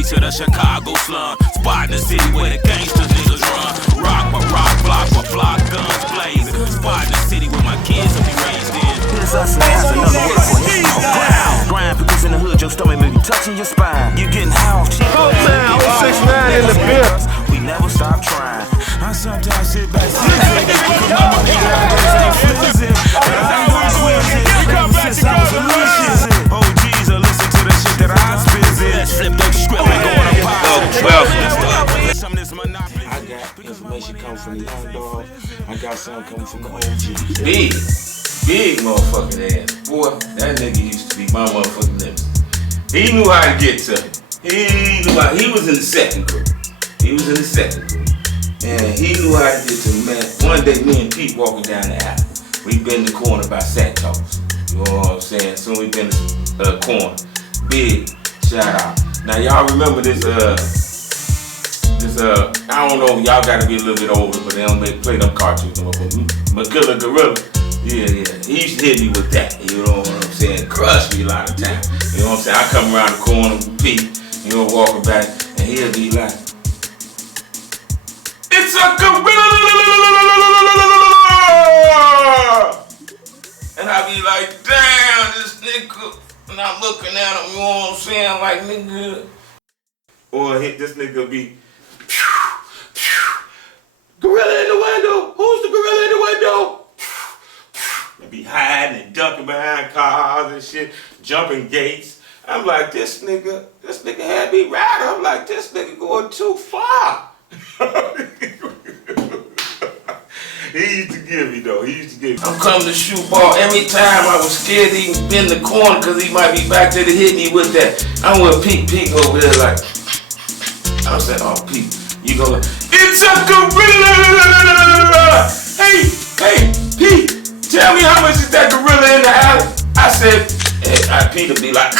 streets of the Chicago slum. Spot in the city where the gangsters niggas run. Rock by rock, block by block, guns blazing. Spot in the city where my kids will be raised in. Here's us and that's another word for it. Grind because in the hood your stomach may be touching your spine. You getting high off shit. Oh man, 069 in the building. We never stop trying. I sometimes sit back and put my money nowadays ain't flizzing. But I ain't gonna squeeze it. Ever since I was a little shit. Oh geez, I listen to the shit that I spizz it. Let's flip the script and go on a I got information coming from the young dog. I got something coming from the OG. Big motherfucking ass. Boy, that nigga used to be my motherfucking nigga. He knew how to get to me. He was in the second group. And he knew how to get to me, man. One day, me and Pete walking down the alley. We been in the corner by Sack Toast. You know what I'm saying? Soon we been in the corner. Big shout out. Now y'all remember this, I don't know, y'all gotta be a little bit older, but they don't play them cartoons no more. Magilla Gorilla. Yeah. He used to hit me with that. You know what I'm saying? Crush me a lot of times. You know what I'm saying? I come around the corner with Pete, you know, walking back, and he'll be like, "It's a gorilla!" And I be like, "Damn, this nigga." And I'm looking at him, you know what I'm saying? Like, nigga. Or hit this nigga be, "Gorilla in the window! Who's the gorilla in the window?" And be hiding and ducking behind cars and shit, jumping gates. I'm like, this nigga had me right. I'm like, this nigga going too far. He used to give me though. I'm coming to shoot ball every time. I was scared to even be in the corner because he might be back there to hit me with that. I'm with Pete over there like, I said, "Oh Pete, you go like, it's a gorilla." Hey, Pete, tell me how much is that gorilla in the alley? I said, Pete would be like,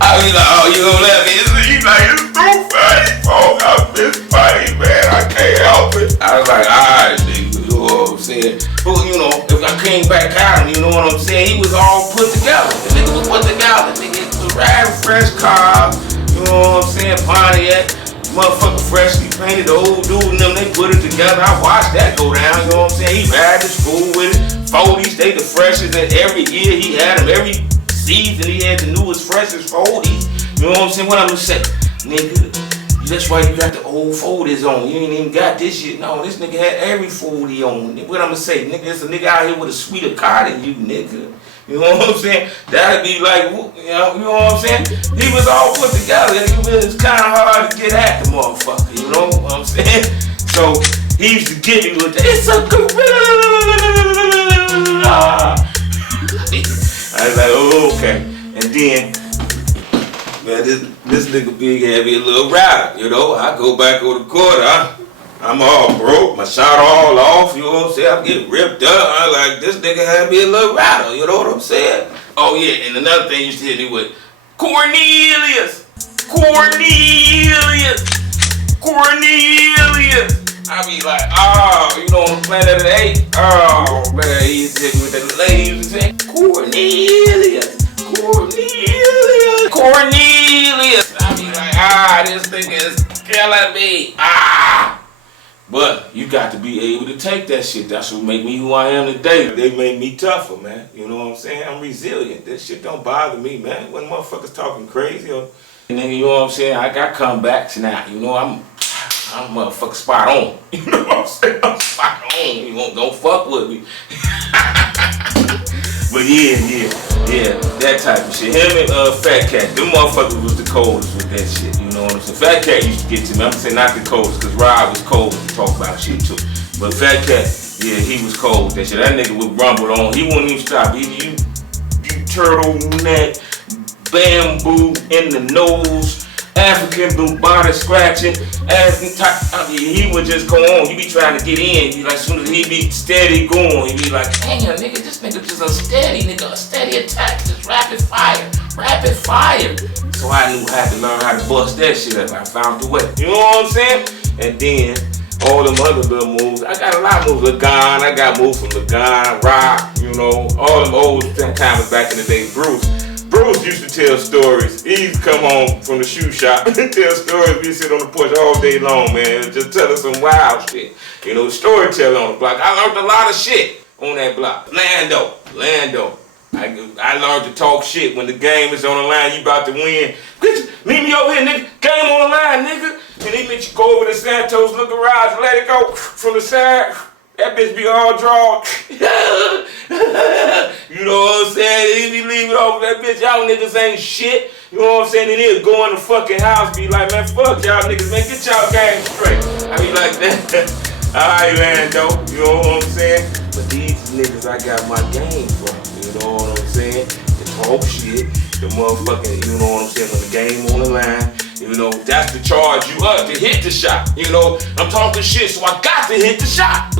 I be like, "Oh, you gonna let me?" He's like, "It's too funny. Oh, I miss funny, man. I can't help it." I was like, "Alright, nigga, you know what I'm saying?" But you know, if I came back out, you know what I'm saying? He was all put together. The nigga was put together. The nigga was riding fresh cars. You know what I'm saying? Pontiac, motherfucker freshly painted. The old dude and them, they put it together. I watched that go down. You know what I'm saying? He ride to school with it. 40s, they the freshest. And every year he had them. Every season he had the newest, freshest 40s. You know what I'm saying? What I'm gonna say, nigga, that's why you got the old 40s on. You ain't even got this shit. No, this nigga had every 40 on. What I'm gonna say, nigga, there's a nigga out here with a sweeter car than you, nigga. You know what I'm saying? That'd be like, you know what I'm saying? He was all put together. It was kind of hard to get at the motherfucker. You know what I'm saying? So he used to get me with that. It's a gorilla. I was like, "Oh, okay." And then, man, this nigga Big had me a little rider, you know. I go back on the court, I'm all broke, my shot all off, you know what I'm saying? I'm getting ripped up. I like, this nigga had me a little rider, you know what I'm saying? Oh yeah, and another thing he used to hit me with, Cornelius. I be like, "Oh, you know, on the Planet of the Apes. Oh man, he used to hit me with that lady used to say, Cornelius. I be like, this thing is killing me. But you got to be able to take that shit. That's what make me who I am today. They made me tougher, man. You know what I'm saying? I'm resilient. This shit don't bother me, man. When motherfuckers talking crazy, or nigga, you know what I'm saying? I got comebacks now. You know, I'm motherfucking spot on. You know what I'm saying? I'm spot on. You don't fuck with me. But yeah, that type of shit. Him and Fat Cat, them motherfuckers was the coldest with that shit. You know what I'm saying? Fat Cat used to get to me. I'm gonna say not the coldest, cause Rob was cold to talk about shit too. But Fat Cat, yeah, he was cold with that shit. That nigga would rumble on. He wouldn't even stop. You turtleneck, bamboo in the nose, African blue body scratching, he would just go on. He be trying to get in. He like, as soon as he be steady going, he be like, "Damn, nigga, this nigga just a steady attack, just rapid fire. So I knew how to learn how to bust that shit up. I found the way. You know what I'm saying? And then all them other little moves. I got a lot of moves. Lagan, I got moves from Lagan, Rock, you know, all them old timers back in the day. Bruce Bruce used to tell stories. He used to come home from the shoe shop and tell stories. We sit on the porch all day long, man, just telling some wild shit. You know, storytelling on the block. I learned a lot of shit on that block. Lando. I learned to talk shit when the game is on the line. You about to win. Bitch, meet me over here, nigga. Game on the line, nigga. And then bitch, you go over to Santos, look around, let it go from the side. That bitch be all drawn. You know what I'm saying? He be leaving off that bitch. Y'all niggas ain't shit. You know what I'm saying? And he'll go in the fucking house, be like, man, fuck y'all niggas, man. Get y'all game straight. I be like that. Alright, Lando. You know what I'm saying? But these niggas I got my game from. You know what I'm saying? The talk shit. The motherfucking, you know what I'm saying? When the game on the line. You know, that's to charge you up to hit the shot. You know, I'm talking shit, so I got to hit the shot.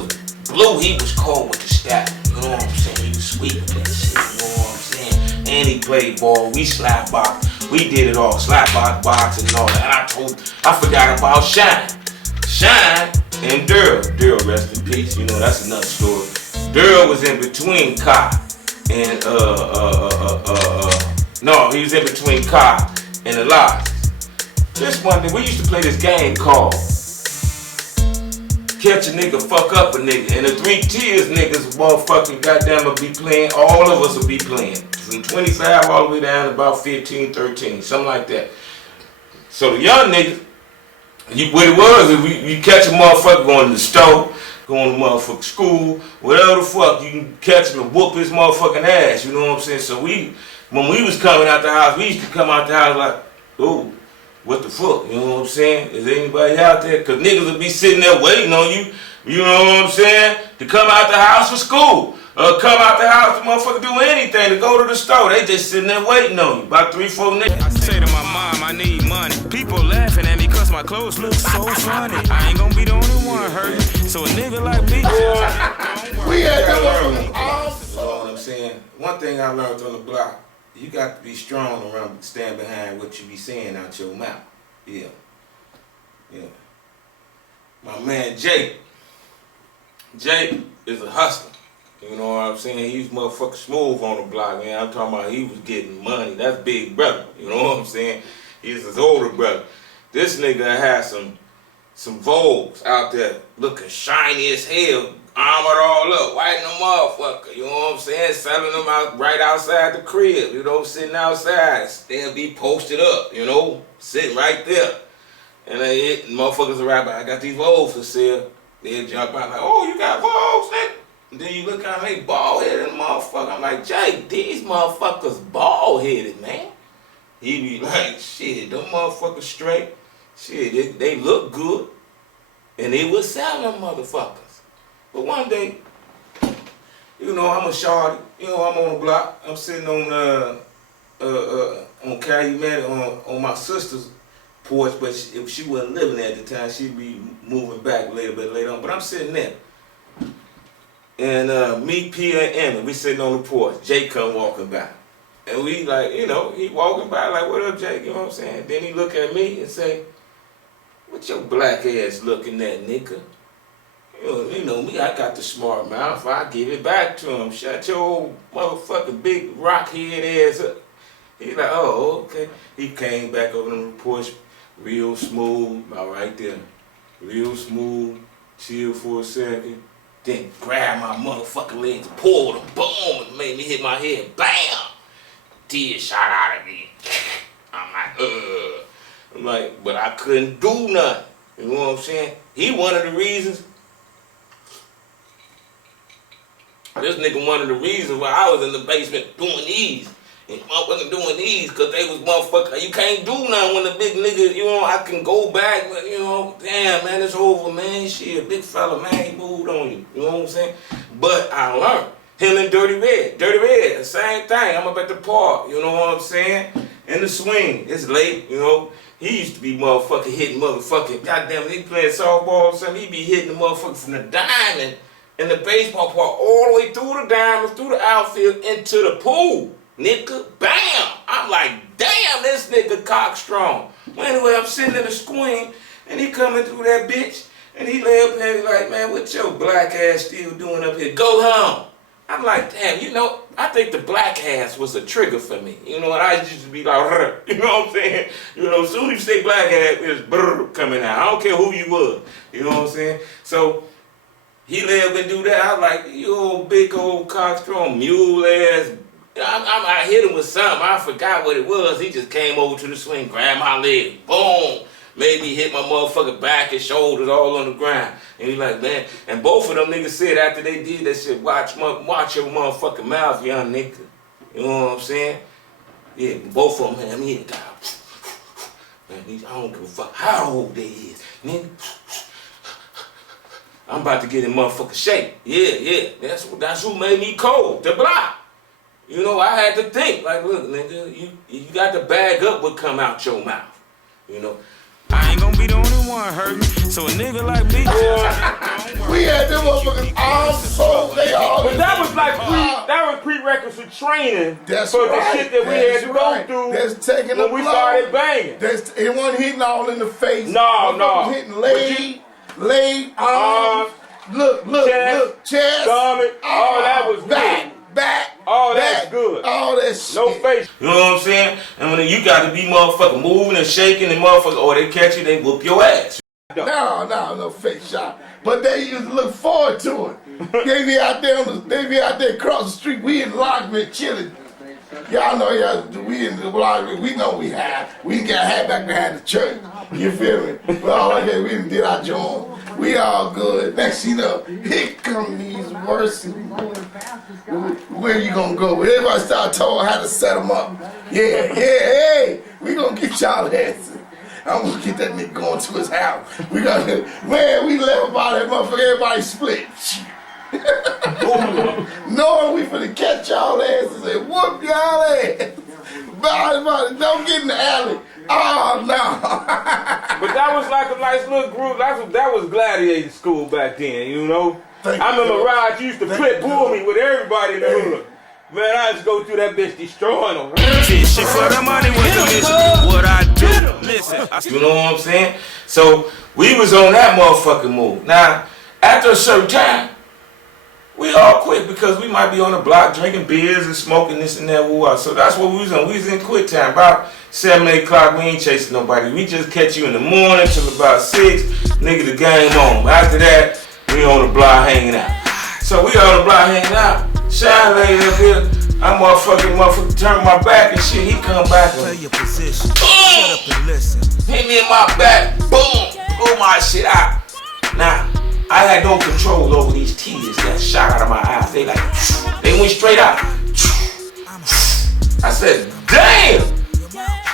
Blue, he was cold with the stat. You know what I'm saying? He was sweet with that shit. You know what I'm saying? And he played ball. We slap box. We did it all. Slap box and all that. And I forgot about Shine. Shine and Durl. Durl, rest in peace. You know, that's another story. Durl was in between Kai and no, he was in between Kai and Elias. This one day, we used to play this game called Catch a Nigga, Fuck Up a Nigga. And the 3 tiers niggas, motherfucking goddamn will be playing. All of us will be playing. From 25 all the way down to about 15, 13, something like that. So the young niggas, what it was is you catch a motherfucker going to the store, going to motherfucking school, whatever the fuck, you can catch him and whoop his motherfucking ass, you know what I'm saying? So when we was coming out the house, we used to come out the house like, ooh, what the fuck, you know what I'm saying? Is there anybody out there? Cause niggas will be sitting there waiting on you, you know what I'm saying? To come out the house for school. Come out the house to motherfucker do anything, to go to the store. They just sitting there waiting on you. About 3, 4 niggas. I say to my mom, I need money. People laughing at me cause my clothes look so funny. I ain't gonna be the only one hurting. So a nigga like me, We had that one. You know what I'm saying? One thing I learned on the block, you got to be strong around, stand behind what you be saying out your mouth. Yeah. My man Jake is a hustler. You know what I'm saying? He's motherfucking smooth on the block, man. I'm talking about he was getting money. That's big brother. You know what I'm saying? He's his older brother. This nigga has some Vogues out there looking shiny as hell, armored all up, white no motherfucker. You know what I'm saying? Selling them out right outside the crib. You know, sitting outside. They'll be posted up, you know, sitting right there. And motherfuckers are I got these Vogues for sale. They'll jump out like, oh, you got Vogues, nigga? And then you look out, they bald-headed motherfucker. I'm like, Jake, these motherfuckers bald-headed, man. He be like, shit, them motherfuckers straight. Shit, they look good. And they was selling them motherfuckers. But one day, you know, I'm a shawty. You know, I'm on the block. I'm sitting on Calumet on my sister's porch, but if she wasn't living there at the time, she'd be moving back a little bit later on. But I'm sitting there. And me, Pia, and Emma, we sitting on the porch. Jake come walking by. And we like, you know, he walking by like, what up, Jake? You know what I'm saying? Then he look at me and say, what your black ass looking at, nigga? You know me, I got the smart mouth. I give it back to him. Shut your old motherfucking big rock head ass up. He like, oh, okay. He came back over on the porch, real smooth, about right there. Real smooth, chill for a second. Then grabbed my motherfucking legs, pulled them, boom, and made me hit my head, bam! Tears shot out of me. I'm like, but I couldn't do nothing. You know what I'm saying? He one of the reasons. This nigga one of the reasons why I was in the basement doing these. And motherfucking doing these, cause they was motherfucker. You can't do nothing when the big nigga, you know, I can go back, but you know, damn man, it's over, man. Shit, a big fella, man, he moved on you. You know what I'm saying? But I learned. Him and Dirty Red. Dirty Red, same thing. I'm up at the park, you know what I'm saying? In the swing. It's late, you know. He used to be motherfucking hitting motherfucking, goddamn, he playing softball or something, he be hitting the motherfucker from the diamond in the baseball park all the way through the diamond, through the outfield, into the pool. Nigga, bam! I'm like, damn, this nigga cock strong. Well, anyway, I'm sitting in the swing, and he coming through that bitch, and he lay up there like, man, what your black ass still doing up here? Go home. I'm like, damn, you know, I think the black ass was a trigger for me. You know, and I used to be like, you know what I'm saying? You know, as soon as you say black ass, there's brr coming out. I don't care who you was. You know what I'm saying? So he let me do that. I was like, you old big old cockstrong mule ass. I hit him with something. I forgot what it was. He just came over to the swing, grabbed my leg, boom. Made me hit my motherfucking back and shoulders all on the ground. And he like, man, and both of them niggas said after they did that shit, watch your motherfucking mouth, young nigga. You know what I'm saying? Yeah, both of them, man, me and God. Man, I don't give a fuck how old they is, nigga. I'm about to get in motherfucking shape. Yeah, that's who made me cold, the block. You know, I had to think, like, look, nigga, you got to bag up what come out your mouth, you know. I ain't gonna be the only one hurting, so a nigga like me. We had them motherfuckers all sold. They all. But that was like prerequisite training That's for right. the shit that we had to go through That's taking when we started banging. It wasn't hitting all in the face. No. It was hitting leg, arms, look, chest, stomach, all that was back. All that's good. All that shit. No face. You know what I'm saying? And when you got to be motherfucking moving and shaking and motherfucker, or they catch you, they whoop your ass. No fake shot. But they used to look forward to it. They be out there across the street. We in Lockman chilling. Y'all know we in the Lockman. We know we have. We got hat back behind the church. You feel me? But all like that, we did our job. We all good. Next you know, here come these worse. Where you gonna go? Everybody start talking how to set them up. Yeah, hey, we gonna get y'all asses. I'm gonna get that nigga going to his house. We left about that motherfucker, everybody split. Knowing we finna catch y'all asses and whoop y'all ass. Don't get in the alley. Oh, no. But that was like a nice little group. That was gladiator school back then, you know? I remember Raj used to pull me with everybody in the hood. Man, I just go through that bitch destroying them. Shit for the money with the mission. What I do, listen. You know what I'm saying? So we was on that motherfucking move. Now, after a certain time, we all quit because we might be on the block drinking beers and smoking this and that. So that's what we was on. We was in quit time. About 7, 8 o'clock, we ain't chasing nobody. We just catch you in the morning till about 6. Nigga, the game on. After that, we on the block hanging out. So we on the block hanging out. Shine lady up here. I motherfucking turn my back and shit. He come back and Play your position. boom! Shut up and listen. Hit me in my back. Boom! Blew my shit out. Now, I had no control over these tears that shot out of my eyes. They went straight out. I said, damn!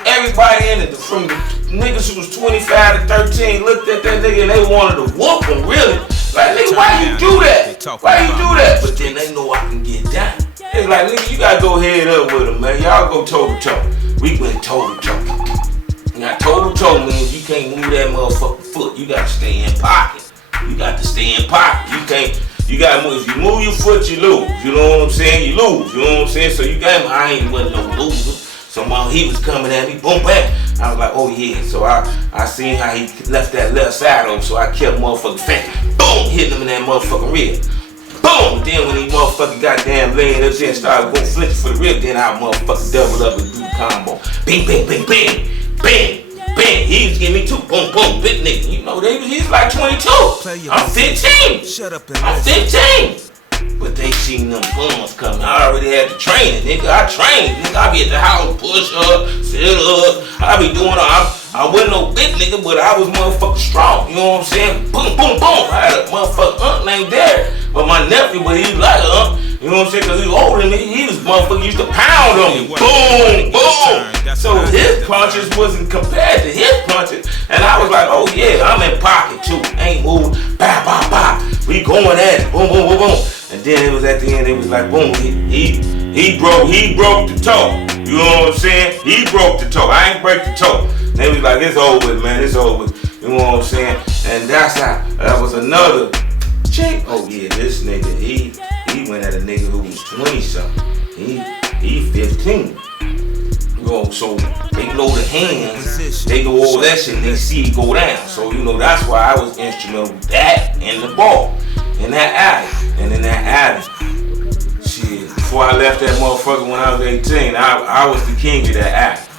Everybody in it, from the niggas who was 25 to 13, looked at that nigga and they wanted to whoop him, really. Like, nigga, why you do that? Why you do that? But then they know I can get down. It's like, nigga, you gotta go head up with him, man. Y'all go toe to toe. We went toe to toe. Now, toe to toe means you can't move that motherfucking foot. You gotta stay in pocket. You got to stay in pocket. You gotta move. If you move your foot, you lose. You know what I'm saying? You lose. You know what I'm saying? So I wasn't no loser. So while he was coming at me, boom, bam. I was like, oh yeah. So I seen how he left that left side on, so I kept motherfucking fat. Boom, hitting him in that motherfucking rib. Boom. Then when he motherfucking goddamn laying up there and started going flinching for the rib, then I motherfucking double up and do the combo. Bing, bing, bing, bing, bing. Bang, he was giving me 2, boom, boom, big nigga. You know, he's like 22. I'm 15. Shut up and I'm listen. 15. But they seen them guns coming. I already had the training, nigga. I trained, nigga. I be at the house, push up, sit up. I be doing I wasn't no big nigga, but I was motherfucking strong. You know what I'm saying? Boom, boom, boom. I had a motherfucking named Derek. But my nephew, but he like you know what I'm saying? Because he was older than me. He was motherfucking used to pound on me. Boom, boom. So his punches wasn't compared to his punches. And I was like, oh yeah, I'm in pocket too. Ain't moving. Bah, bah, bah. We going at it. Boom, boom, boom, boom. And then it was at the end, it was like, boom, he broke the toe. You know what I'm saying? He broke the toe. I ain't break the toe. And they was like, it's over with, man. It's over with. You know what I'm saying? And that was another chick. Oh yeah, this nigga, he went at a nigga who was 20-something. He 15. You know, so they know the hands, they know all that shit, they see it go down. So, you know, that's why I was instrumental with that and the ball in that alley. And in that alley, before I left that motherfucker when I was 18. I was the king of that act.